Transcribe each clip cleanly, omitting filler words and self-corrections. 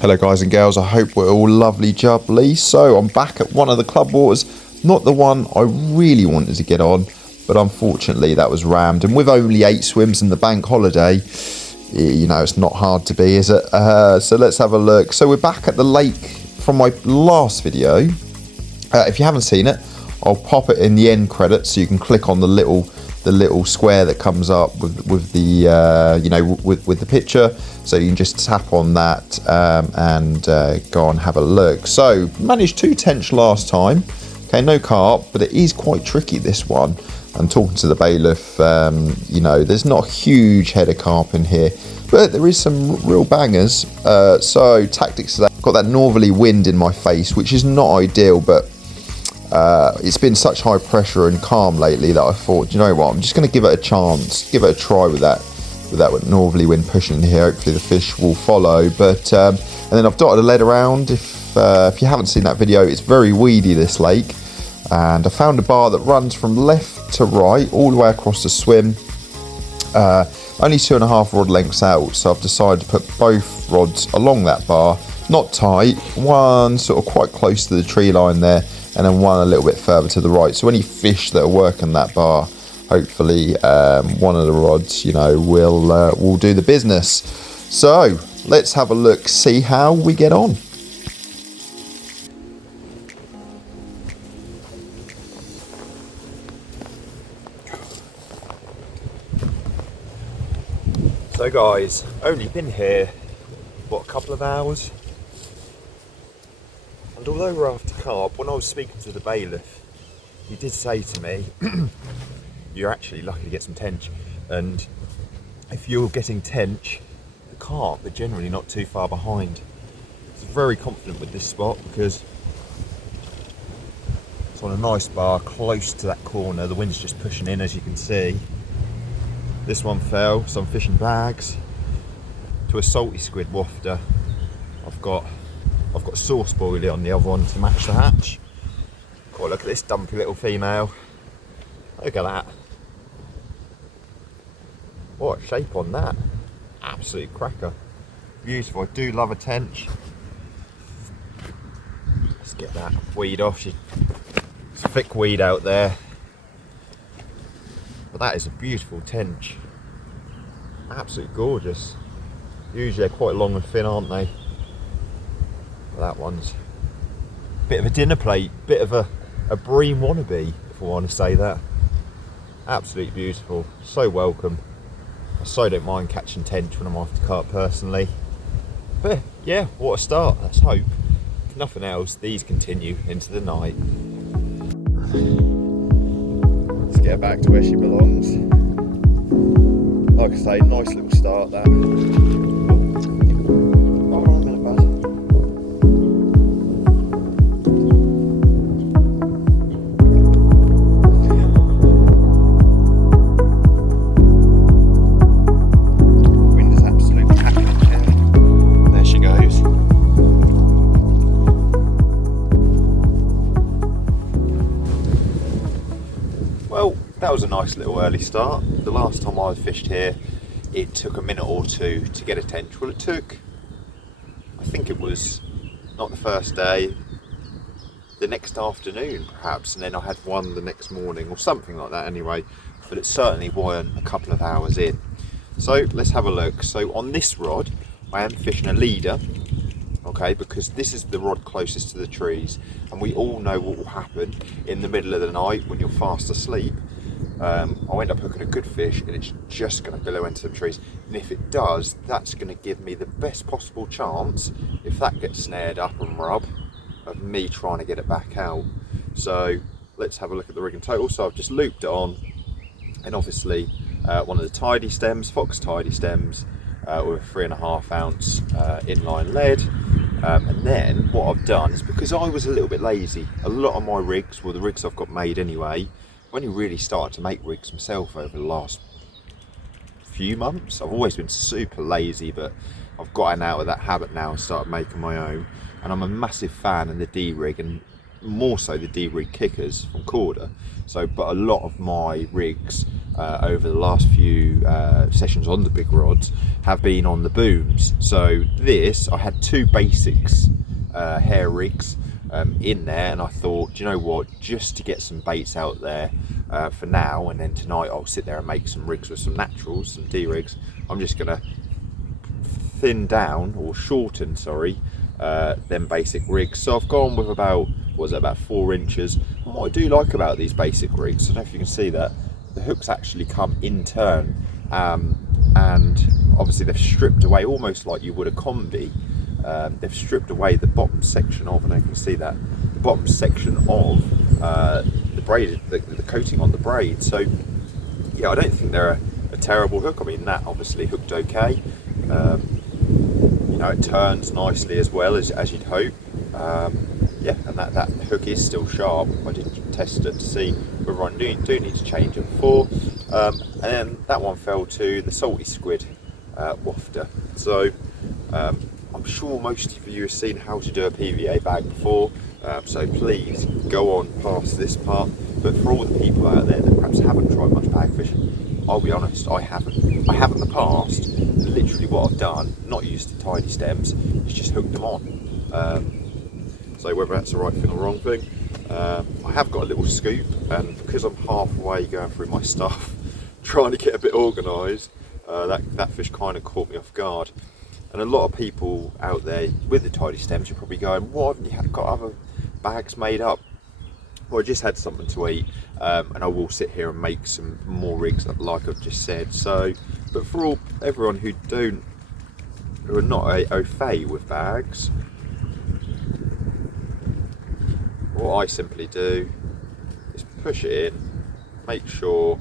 Hello guys and girls, I hope we're all lovely jubbly. So I'm back at one of the club waters, not the one I really wanted to get on, but unfortunately that was rammed. And with only 8 swims in the bank holiday, you know, it's not hard to be, is it? So let's have a look. So we're back at the lake from my last video. If you haven't seen it, I'll pop it in the end credits so you can click on the little square that comes up with the with the picture, so you can just tap on that and go and have a look. So managed 2 tench last time. Okay, no carp, but it is quite tricky, this one. I'm talking to the bailiff. You know, there's not a huge head of carp in here, but there is some real bangers. So tactics today, got that northerly wind in my face, which is not ideal, but it's been such high pressure and calm lately that I thought, you know what, I'm just going to give it a chance, give it a try with that northerly wind pushing in here. Hopefully the fish will follow. But and then I've dotted a lead around. If you haven't seen that video, it's very weedy, this lake, and I found a bar that runs from left to right all the way across the swim, only 2.5 rod lengths out. So I've decided to put both rods along that bar, not tight, one sort of quite close to the tree line there, and then one a little bit further to the right. So any fish that are working that bar, hopefully one of the rods, you know, will do the business. So let's have a look, see how we get on. So guys, only been here, what, a couple of hours? And although we're after carp, when I was speaking to the bailiff, he did say to me, you're actually lucky to get some tench. And if you're getting tench, the carp are generally not too far behind. So very confident with this spot because it's on a nice bar close to that corner. The wind's just pushing in, as you can see. This one fell, so I'm fishing bags to a salty squid wafter. I've got sauce boilie on the other one to match the hatch. Oh, look at this dumpy little female. Look at that. What a shape on that. Absolute cracker. Beautiful. I do love a tench. Let's get that weed off. It's a thick weed out there. But that is a beautiful tench. Absolutely gorgeous. Usually they're quite long and thin, aren't they? That one's a bit of a dinner plate, bit of a bream wannabe, if I want to say that. Absolutely beautiful, so welcome. I so don't mind catching tench when I'm after carp personally. But yeah, what a start, let's hope. If nothing else, these continue into the night. Let's get her back to where she belongs. Like I say, nice little start that. That was a nice little early start. The last time I fished here, it took a minute or two to get a tench. Well, it took, I think it was not the first day, the next afternoon perhaps, and then I had one the next morning or something like that anyway, but it certainly wasn't a couple of hours in. So let's have a look. So on this rod, I am fishing a leader, okay, because this is the rod closest to the trees, and we all know what will happen in the middle of the night when you're fast asleep. I'll end up hooking a good fish and it's just going to billow into some trees, and if it does, that's going to give me the best possible chance, if that gets snared up and rub, of me trying to get it back out. So let's have a look at the rig in total. So I've just looped it on, and obviously one of the tidy stems, Fox tidy stems, with a 3.5 ounce inline lead. And then what I've done is, because I was a little bit lazy, a lot of my rigs, well, the rigs I've got made anyway, I've only really started to make rigs myself over the last few months. I've always been super lazy, but I've gotten out of that habit now and started making my own. And I'm a massive fan of the D rig, and more so the D-rig kickers from Corda. So, but a lot of my rigs over the last few sessions on the big rods have been on the booms. So this, I had two basics hair rigs in there, and I thought, do you know what, just to get some baits out there for now, and then tonight I'll sit there and make some rigs with some naturals, some D-rigs. I'm just gonna thin down, or shorten, sorry, them basic rigs. So I've gone with about, what was it, about 4 inches. And what I do like about these basic rigs, I don't know if you can see that, the hooks actually come in turn, and obviously they've stripped away, almost like you would a combi, they've stripped away the bottom section of, and I can see that, the bottom section of the braid, the coating on the braid. So yeah, I don't think they're a terrible hook. I mean, that obviously hooked okay. You know, it turns nicely as well as you'd hope. Yeah, and that hook is still sharp. I did test it to see whether I do need to change it before. And then that one fell to the salty squid wafter. So I'm sure most of you have seen how to do a PVA bag before, so please go on past this part. But for all the people out there that perhaps haven't tried much bag fishing, I'll be honest, I haven't. I have in the past. Literally what I've done, not used the tidy stems, is just hooked them on. So whether that's the right thing or wrong thing, I have got a little scoop, and because I'm halfway going through my stuff, trying to get a bit organised, that fish kind of caught me off guard. And a lot of people out there with the tidy stems, you're probably going, what, haven't you got other bags made up? Well, I just had something to eat, and I will sit here and make some more rigs like I've just said. So, but for everyone who are not au fait with bags, what I simply do is push it in, make sure,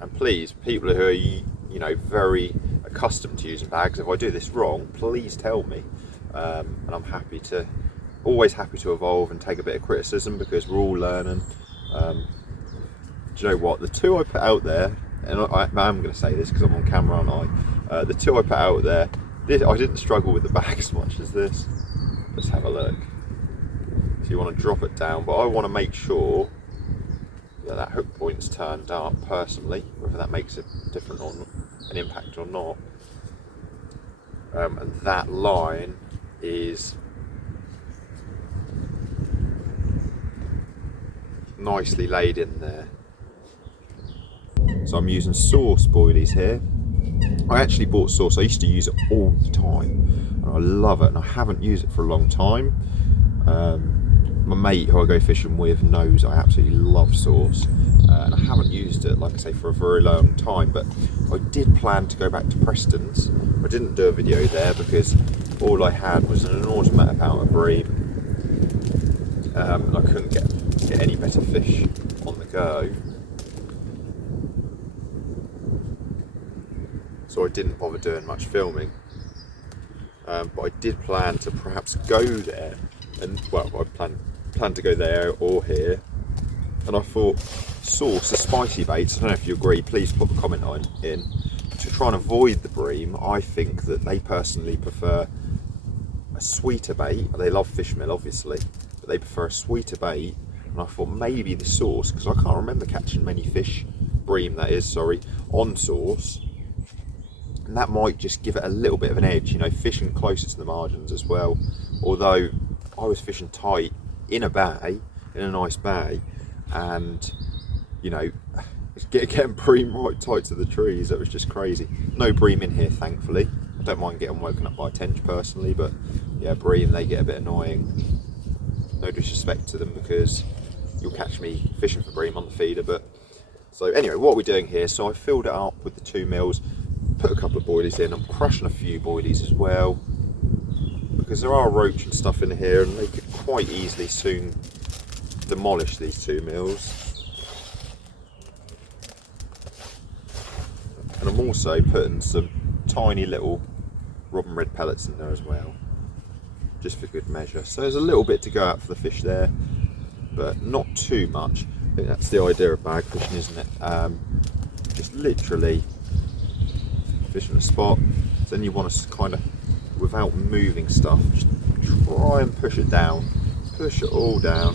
and please, people who are very accustomed to using bags, if I do this wrong, please tell me, and I'm always happy to evolve and take a bit of criticism, because we're all learning. Do you know what, the two I put out there, and I'm going to say this because I'm on camera, aren't I? The two I put out there, I didn't struggle with the bag as much as this. Let's have a look. So you want to drop it down, but I want to make sure that hook point's turned up personally, whether that makes it different or not, an impact or not. And that line is nicely laid in there. So I'm using sauce boilies here. I actually bought sauce. I used to use it all the time, and I love it, and I haven't used it for a long time. My mate who I go fishing with knows I absolutely love sauce, and I haven't used it, like I say, for a very long time. But I did plan to go back to Preston's. I didn't do a video there because all I had was an inordinate amount of bream, and I couldn't get any better fish on the go. So I didn't bother doing much filming, but I did plan to perhaps go there, and well, I planned to go there or here, and I thought sauce, the spicy baits, I don't know if you agree, please put a comment in, to try and avoid the bream. I think that they personally prefer a sweeter bait. They love fish meal obviously, but they prefer a sweeter bait, and I thought maybe the sauce, because I can't remember catching many fish, bream that is, sorry, on sauce. And that might just give it a little bit of an edge, fishing closer to the margins as well. Although I was fishing tight in a bay, in a nice bay, and getting bream right tight to the trees, that was just crazy. No bream in here, thankfully. I don't mind getting woken up by a tench personally, but yeah, bream, they get a bit annoying. No disrespect to them, because you'll catch me fishing for bream on the feeder. But so anyway, what are we doing here? So I filled it up with the 2 mils. Put a couple of boilies in. I'm crushing a few boilies as well, because there are roach and stuff in here, and they could quite easily soon demolish these 2 mils. And I'm also putting some tiny little robin red pellets in there as well, just for good measure. So there's a little bit to go out for the fish there, but not too much. I think that's the idea of bag fishing, isn't it? Just literally fishing a spot, so then you want to kind of, without moving stuff, just try and push it down. Push it all down.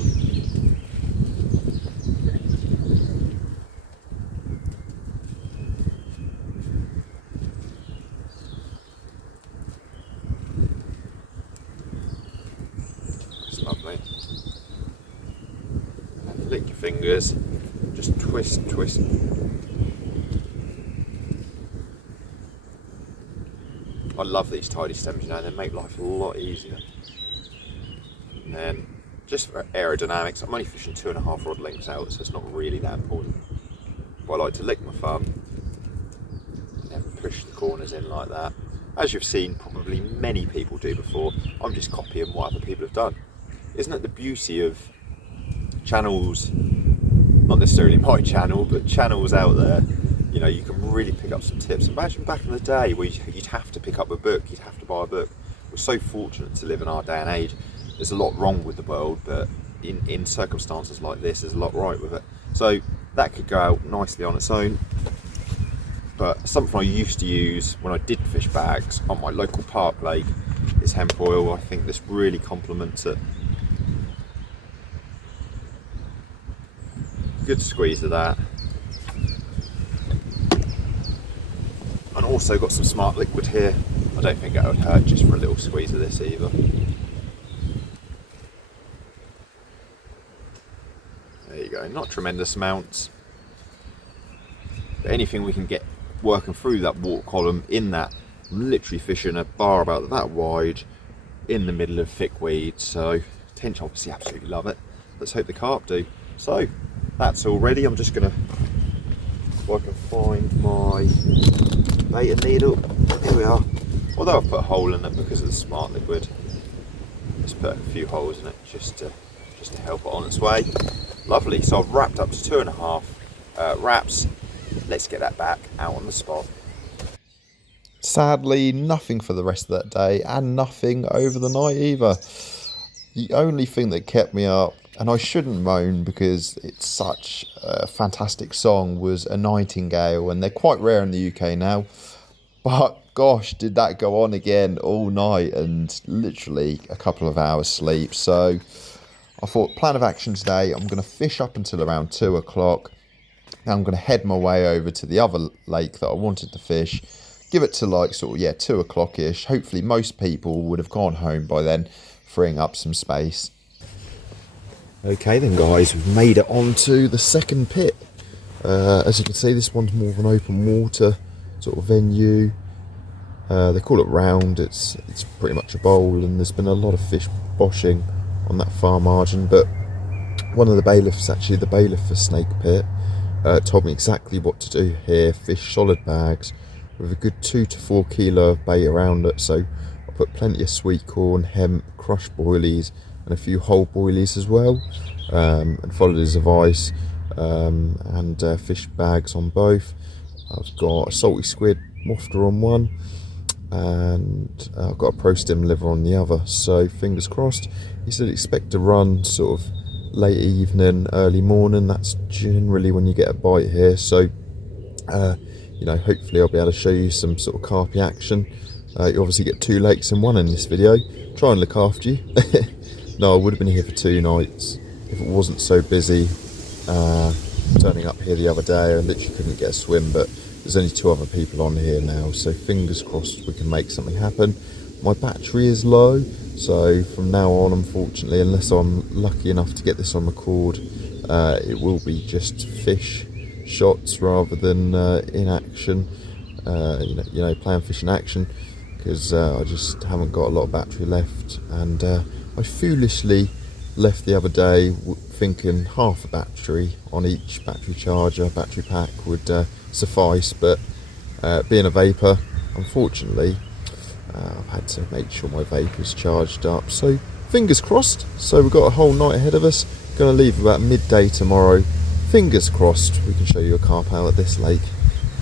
That's lovely. And then lick your fingers. Just twist, twist. I love these tidy stems, you know, they make life a lot easier. And then, just for aerodynamics, I'm only fishing 2.5 rod lengths out, so it's not really that important. But I like to lick my thumb, and then push the corners in like that. As you've seen probably many people do before, I'm just copying what other people have done. Isn't it the beauty of channels, not necessarily my channel, but channels out there? You know, you can really pick up some tips. Imagine back in the day where you'd have to pick up a book, you'd have to buy a book. We're so fortunate to live in our day and age. There's a lot wrong with the world, but in circumstances like this, there's a lot right with it. So that could go out nicely on its own. But something I used to use when I did fish bags on my local park lake is hemp oil. I think this really complements it. Good squeeze of that. And also got some smart liquid here. I don't think that would hurt just for a little squeeze of this either. There you go, not tremendous amounts. But anything we can get working through that water column in that, I'm literally fishing a bar about that wide in the middle of thick weeds. So tench obviously absolutely love it. Let's hope the carp do. So that's all ready. I'm just gonna, if I can find my bait needle, here we are. Although I've put a hole in it because of the smart liquid, just put a few holes in it just to help it on its way. Lovely. So I've wrapped up to 2.5 wraps. Let's get that back out on the spot. Sadly, nothing for the rest of that day, and nothing over the night either. The only thing that kept me up, and I shouldn't moan because it's such a fantastic song, was A Nightingale, and they're quite rare in the UK now. But gosh, did that go on again all night, and literally a couple of hours sleep. So I thought, plan of action today, I'm going to fish up until around 2 o'clock. Now I'm going to head my way over to the other lake that I wanted to fish. Give it to like sort of, yeah, 2 o'clock-ish. Hopefully most people would have gone home by then, freeing up some space. Okay then guys, we've made it onto the second pit. As you can see, this one's more of an open water sort of venue. They call it round, it's pretty much a bowl, and there's been a lot of fish boshing on that far margin, but one of the bailiffs, actually the bailiff for Snake Pit, told me exactly what to do here. Fish solid bags with a good 2 to 4 kilo of bait around it. So I put plenty of sweet corn, hemp, crushed boilies and a few whole boilies as well, and followed his advice, and fish bags on both. I've got a salty squid wafter on one, and I've got a pro stem liver on the other. So fingers crossed. He said expect to run sort of late evening, early morning. That's generally when you get a bite here. So you know, hopefully I'll be able to show you some sort of carpy action. You obviously get 2 lakes in one in this video. Try and look after you. No, I would have been here for 2 nights if it wasn't so busy. Turning up here the other day, I literally couldn't get a swim, but there's only 2 other people on here now, so fingers crossed we can make something happen. My battery is low, so from now on, unfortunately, unless I'm lucky enough to get this on record, it will be just fish shots rather than in action, you know, plan fish in action, because I just haven't got a lot of battery left. And I foolishly left the other day thinking half a battery on each battery charger, battery pack would suffice, but being a vapor, unfortunately, I've had to make sure my vapor's charged up. So fingers crossed. So we've got a whole night ahead of us. Going to leave about midday tomorrow. Fingers crossed we can show you a carp out at this lake.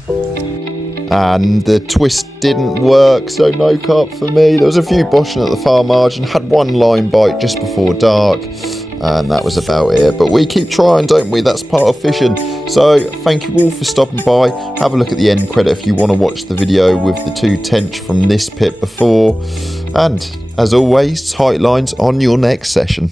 And the twist didn't work, so no carp for me. There was a few boshing at the far margin. Had one line bite just before dark. and that was about it. But we keep trying, don't we? That's part of fishing. So thank you all for stopping by. Have a look at the end credit if you want to watch the video with the 2 tench from this pit before. And as always, tight lines on your next session.